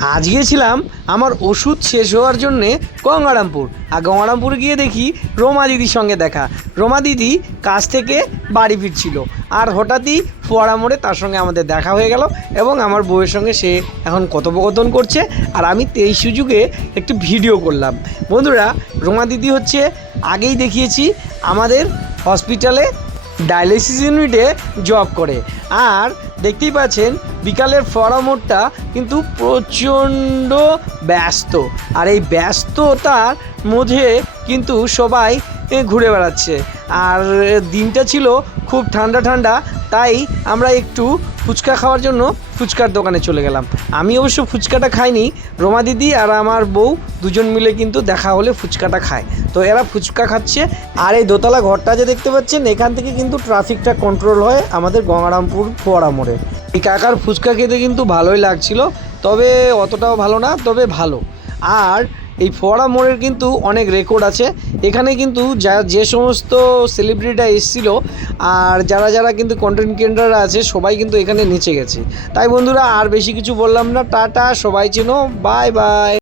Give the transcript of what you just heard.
আজ গিয়েছিলাম আমার ওষুধ শেষ হওয়ার জন্যে গঙ্গারামপুর। আর গঙ্গারামপুর গিয়ে দেখি রোমা দিদির সঙ্গে দেখা। রোমা দিদি কাজ থেকে বাড়ি ফিরছিল। আর হঠাৎই ফোয়ারা মোড়ে তার সঙ্গে আমাদের দেখা হয়ে গেল এবং আমার বউয়ের সঙ্গে সে এখন কথোপকথন করছে। আর আমি এই সুযোগে একটি ভিডিও করলাম। বন্ধুরা, রোমা দিদি হচ্ছে আগেই দেখিয়েছি আমাদের হসপিটালে ডায়ালিসিস ইউনিটে জব করে। আর দেখতেই পাচ্ছেন, বিকালের ফরামোটটা কিন্তু প্রচণ্ড ব্যস্ত। আর এই ব্যস্ততার মধ্যে কিন্তু সবাই ঘুরে বেড়াচ্ছে। আর দিনটা ছিল খুব ঠান্ডা ঠান্ডা তাই আমরা একটু ফুচকা খাওয়ার জন্য ফুচকার দোকানে চলে গেলাম। আমি অবশ্য ফুচকাটা খাইনি, রোমা দিদি আর আমার বউ দুজন মিলে কিন্তু দেখা হলে ফুচকাটা খায়। তো এরা ফুচকা খাচ্ছে আর এই দোতলা ঘরটা যে দেখতে পাচ্ছেন, এখান থেকে কিন্তু ট্রাফিকটা কন্ট্রোল হয় আমাদের গঙ্গারামপুর ফোয়ারা মোড়ে। এই কাকার ফুচকা খেতে কিন্তু ভালোই লাগছিল, তবে অতটাও ভালো না, তবে ভালো। আর এই ফোয়ারা মোড়ের কিন্তু অনেক রেকর্ড আছে। এখানে কিন্তু যা, যে সমস্ত সেলিব্রিটিরা এসেছিল আর যারা যারা কিন্তু কন্টেন্ট ক্রিয়েটাররা আছে, সবাই কিন্তু এখানে নেচে গেছে। তাই বন্ধুরা, আর বেশি কিছু বললাম না। টাটা, সবাই চেনো। Bye bye.